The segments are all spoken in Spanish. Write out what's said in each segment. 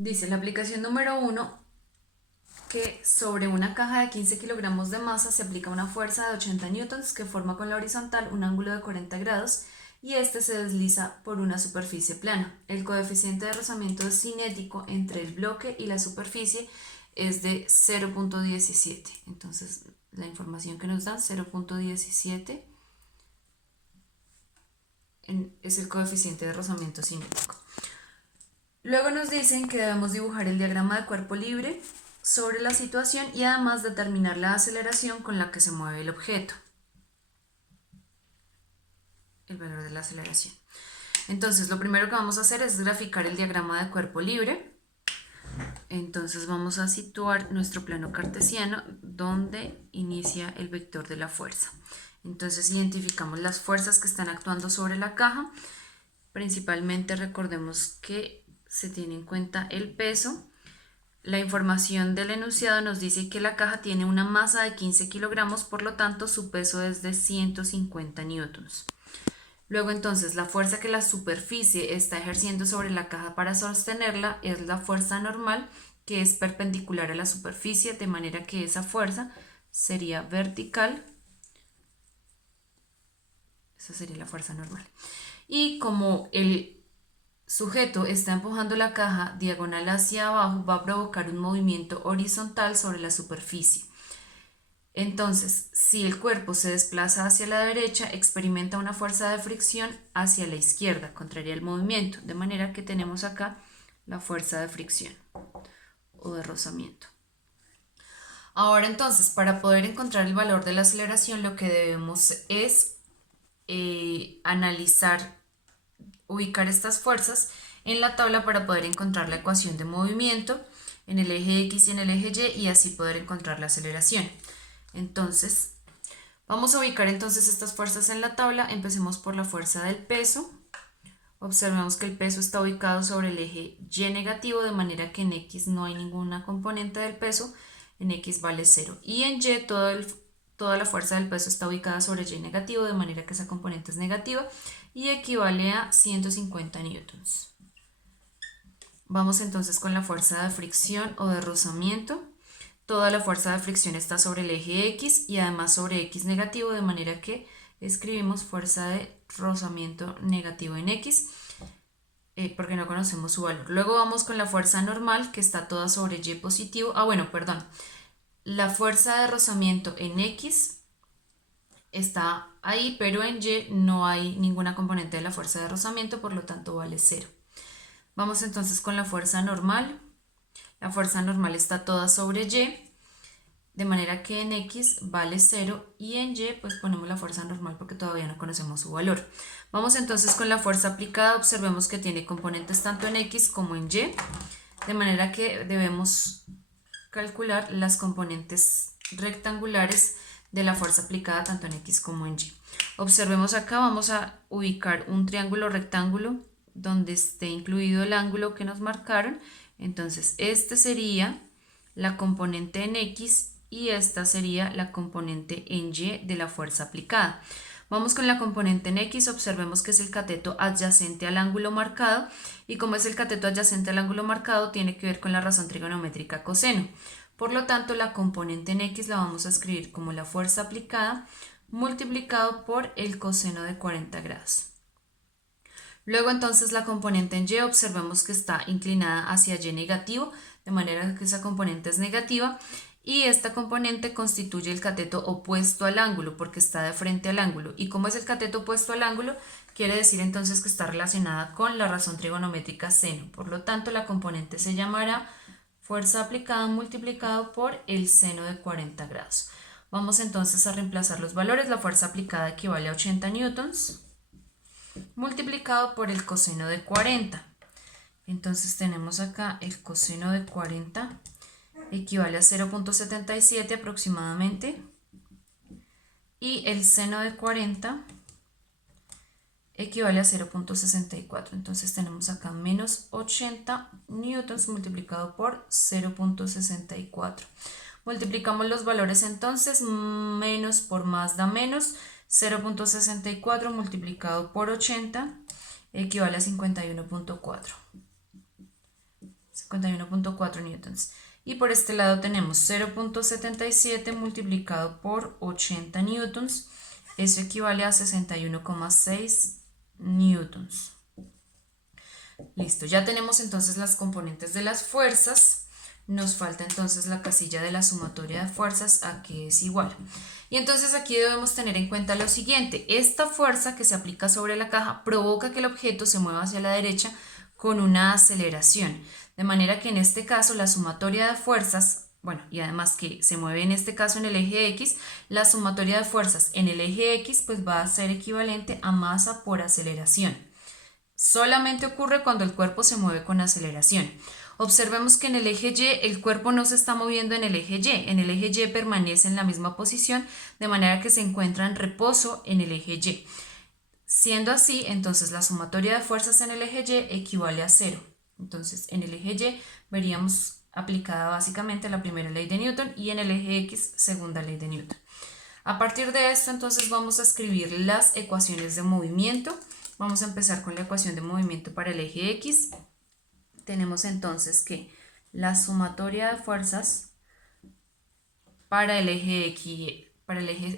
Dice la aplicación número 1 que sobre una caja de 15 kilogramos de masa se aplica una fuerza de 80 newtons que forma con la horizontal un ángulo de 40 grados y este se desliza por una superficie plana. El coeficiente de rozamiento cinético entre el bloque y la superficie es de 0.17. Entonces la información que nos dan 0.17 es el coeficiente de rozamiento cinético. Luego nos dicen que debemos dibujar el diagrama de cuerpo libre sobre la situación y además determinar la aceleración con la que se mueve el objeto, el valor de la aceleración. Entonces lo primero que vamos a hacer es graficar el diagrama de cuerpo libre. Entonces vamos a situar nuestro plano cartesiano donde inicia el vector de la fuerza. Entonces identificamos las fuerzas que están actuando sobre la caja. Principalmente recordemos que se tiene en cuenta el peso. La información del enunciado nos dice que la caja tiene una masa de 15 kilogramos, por lo tanto su peso es de 150 newtons. Luego entonces la fuerza que la superficie está ejerciendo sobre la caja para sostenerla es la fuerza normal, que es perpendicular a la superficie, de manera que esa fuerza sería vertical. Esa sería la fuerza normal. Y como el sujeto está empujando la caja diagonal hacia abajo, va a provocar un movimiento horizontal sobre la superficie. Entonces, si el cuerpo se desplaza hacia la derecha, experimenta una fuerza de fricción hacia la izquierda, contraria al movimiento, de manera que tenemos acá la fuerza de fricción o de rozamiento. Ahora entonces, para poder encontrar el valor de la aceleración, lo que debemos es analizar, ubicar estas fuerzas en la tabla para poder encontrar la ecuación de movimiento en el eje X y en el eje Y así poder encontrar la aceleración. Entonces, vamos a ubicar entonces estas fuerzas en la tabla. Empecemos por la fuerza del peso. Observemos que el peso está ubicado sobre el eje Y negativo, de manera que en X no hay ninguna componente del peso, en X vale 0. Y en Y toda la fuerza del peso está ubicada sobre Y negativo, de manera que esa componente es negativa y equivale a 150 newtons. Vamos entonces con la fuerza de fricción o de rozamiento. Toda la fuerza de fricción está sobre el eje X y además sobre X negativo, de manera que escribimos fuerza de rozamiento negativo en X, porque no conocemos su valor. Luego vamos con la fuerza normal, que está toda sobre Y positivo. La fuerza de rozamiento en X está ahí, pero en Y no hay ninguna componente de la fuerza de rozamiento, por lo tanto vale 0. Vamos entonces con la fuerza normal. La fuerza normal está toda sobre Y, de manera que en X vale 0 y en Y pues ponemos la fuerza normal porque todavía no conocemos su valor. Vamos entonces con la fuerza aplicada. Observemos que tiene componentes tanto en X como en Y, de manera que debemos calcular las componentes rectangulares de la fuerza aplicada tanto en X como en Y. Observemos acá, vamos a ubicar un triángulo rectángulo donde esté incluido el ángulo que nos marcaron. Entonces este sería la componente en X y esta sería la componente en Y de la fuerza aplicada. Vamos con la componente en X, observemos que es el cateto adyacente al ángulo marcado y como es el cateto adyacente al ángulo marcado tiene que ver con la razón trigonométrica coseno. Por lo tanto, la componente en X la vamos a escribir como la fuerza aplicada multiplicado por el coseno de 40 grados. Luego entonces la componente en Y observemos que está inclinada hacia Y negativo, de manera que esa componente es negativa y esta componente constituye el cateto opuesto al ángulo porque está de frente al ángulo. Y como es el cateto opuesto al ángulo, quiere decir entonces que está relacionada con la razón trigonométrica seno. Por lo tanto, la componente se llamará fuerza aplicada multiplicado por el seno de 40 grados. Vamos entonces a reemplazar los valores. La fuerza aplicada equivale a 80 newtons multiplicado por el coseno de 40. Entonces tenemos acá el coseno de 40 equivale a 0.77 aproximadamente y el seno de 40 equivale a 0.64. Entonces tenemos acá menos 80 newtons multiplicado por 0.64. Multiplicamos los valores entonces, menos por más da menos, 0.64 multiplicado por 80 equivale a 51.4. 51.4 newtons. Y por este lado tenemos 0.77 multiplicado por 80 newtons. Eso equivale a 61,6 newtons. Listo, ya tenemos entonces las componentes de las fuerzas. Nos falta entonces la casilla de la sumatoria de fuerzas a que es igual. Y entonces aquí debemos tener en cuenta lo siguiente. Esta fuerza que se aplica sobre la caja provoca que el objeto se mueva hacia la derecha con una aceleración. De manera que en este caso la sumatoria de fuerzas, bueno, y además que se mueve en este caso en el eje X, la sumatoria de fuerzas en el eje X pues va a ser equivalente a masa por aceleración. Solamente ocurre cuando el cuerpo se mueve con aceleración. Observemos que en el eje Y el cuerpo no se está moviendo en el eje Y. En el eje Y permanece en la misma posición, de manera que se encuentra en reposo en el eje Y. Siendo así, entonces la sumatoria de fuerzas en el eje Y equivale a 0. Entonces en el eje Y veríamos aplicada básicamente la primera ley de Newton y en el eje X segunda ley de Newton. A partir de esto entonces vamos a escribir las ecuaciones de movimiento. Vamos a empezar con la ecuación de movimiento para el eje X. Tenemos entonces que la sumatoria de fuerzas para el eje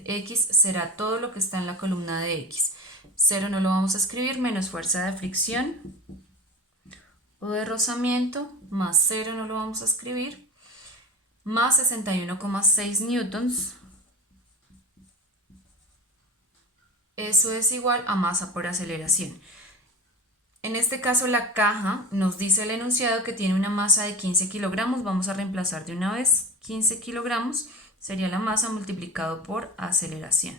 X será todo lo que está en la columna de X. 0 no lo vamos a escribir, menos fuerza de fricción o de rozamiento, más 0 no lo vamos a escribir, más 61,6 newtons. Eso es igual a masa por aceleración. En este caso la caja nos dice el enunciado que tiene una masa de 15 kilogramos. Vamos a reemplazar de una vez 15 kilogramos. Sería la masa multiplicado por aceleración.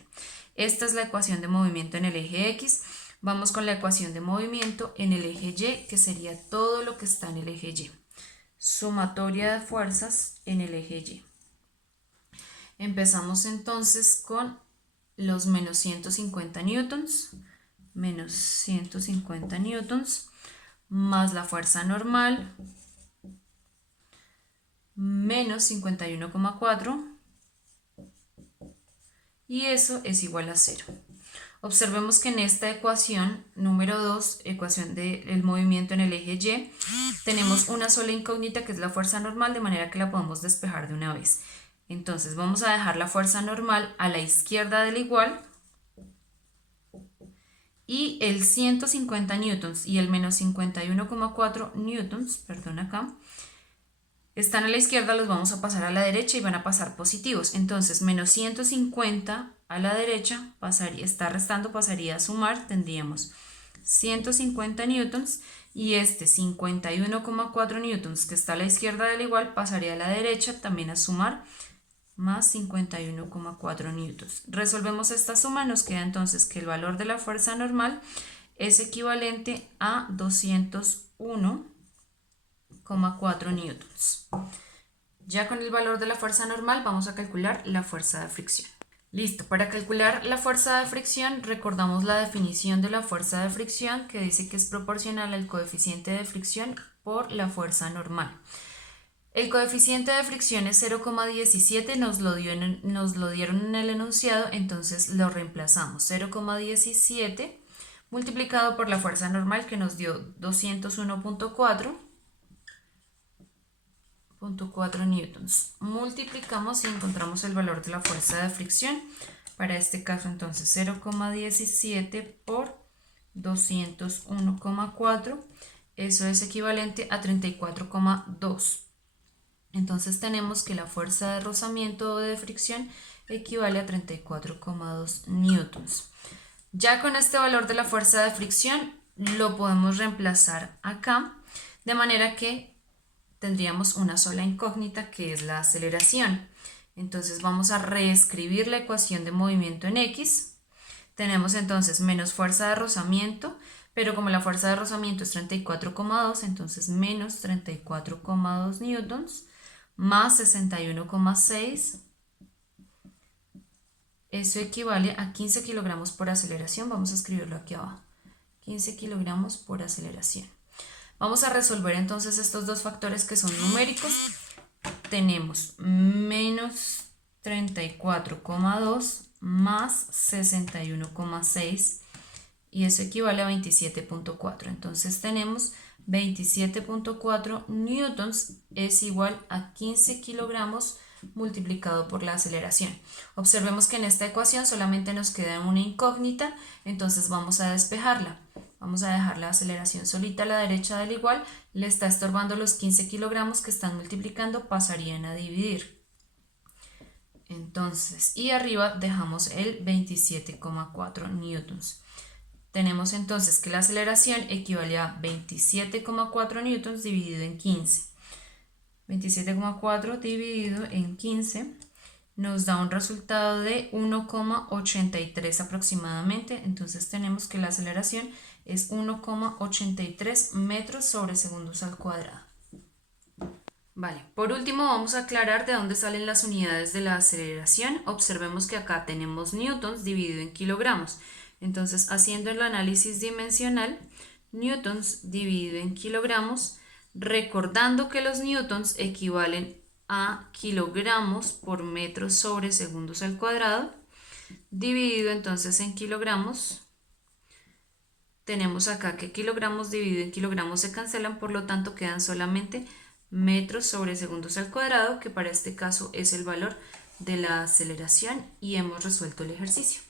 Esta es la ecuación de movimiento en el eje X. Vamos con la ecuación de movimiento en el eje Y, que sería todo lo que está en el eje Y. Sumatoria de fuerzas en el eje Y. Empezamos entonces con los menos 150 newtons. Menos 150 newtons, más la fuerza normal, menos 51,4, y eso es igual a 0. Observemos que en esta ecuación número 2, ecuación del movimiento en el eje Y, tenemos una sola incógnita que es la fuerza normal, de manera que la podemos despejar de una vez. Entonces vamos a dejar la fuerza normal a la izquierda del igual, y el 150 newtons y el menos 51,4 newtons, perdón acá, están a la izquierda, los vamos a pasar a la derecha y van a pasar positivos. Entonces menos 150 a la derecha está restando, pasaría a sumar, tendríamos 150 newtons y este 51,4 newtons que está a la izquierda del igual pasaría a la derecha también a sumar, más 51,4 newtons. Resolvemos esta suma, nos queda entonces que el valor de la fuerza normal es equivalente a 201,4 newtons. Ya con el valor de la fuerza normal vamos a calcular la fuerza de fricción. Listo, para calcular la fuerza de fricción recordamos la definición de la fuerza de fricción que dice que es proporcional al coeficiente de fricción por la fuerza normal. El coeficiente de fricción es 0,17, nos lo dieron en el enunciado, entonces lo reemplazamos. 0,17 multiplicado por la fuerza normal que nos dio 201,4 newtons. Multiplicamos y encontramos el valor de la fuerza de fricción. Para este caso entonces 0,17 por 201,4, eso es equivalente a 34,2. Entonces tenemos que la fuerza de rozamiento o de fricción equivale a 34,2 newtons. Ya con este valor de la fuerza de fricción lo podemos reemplazar acá, de manera que tendríamos una sola incógnita que es la aceleración. Entonces vamos a reescribir la ecuación de movimiento en X. Tenemos entonces menos fuerza de rozamiento, pero como la fuerza de rozamiento es 34,2, entonces menos 34,2 newtons, más 61,6, eso equivale a 15 kilogramos por aceleración. Vamos a escribirlo aquí abajo, 15 kilogramos por aceleración. Vamos a resolver entonces estos dos factores que son numéricos. Tenemos menos 34,2 más 61,6 y eso equivale a 27,4. Entonces tenemos 27.4 newtons es igual a 15 kilogramos multiplicado por la aceleración. Observemos que en esta ecuación solamente nos queda una incógnita, entonces vamos a despejarla. Vamos a dejar la aceleración solita a la derecha del igual, le está estorbando los 15 kilogramos que están multiplicando, pasarían a dividir. Entonces, y arriba dejamos el 27,4 newtons. Tenemos entonces que la aceleración equivale a 27,4 newtons dividido en 15. 27,4 dividido en 15 nos da un resultado de 1,83 aproximadamente. Entonces tenemos que la aceleración es 1,83 metros sobre segundos al cuadrado. Vale, por último vamos a aclarar de dónde salen las unidades de la aceleración. Observemos que acá tenemos newtons dividido en kilogramos. Entonces, haciendo el análisis dimensional, newtons dividido en kilogramos, recordando que los newtons equivalen a kilogramos por metros sobre segundos al cuadrado, dividido entonces en kilogramos, tenemos acá que kilogramos dividido en kilogramos se cancelan, por lo tanto quedan solamente metros sobre segundos al cuadrado, que para este caso es el valor de la aceleración, y hemos resuelto el ejercicio.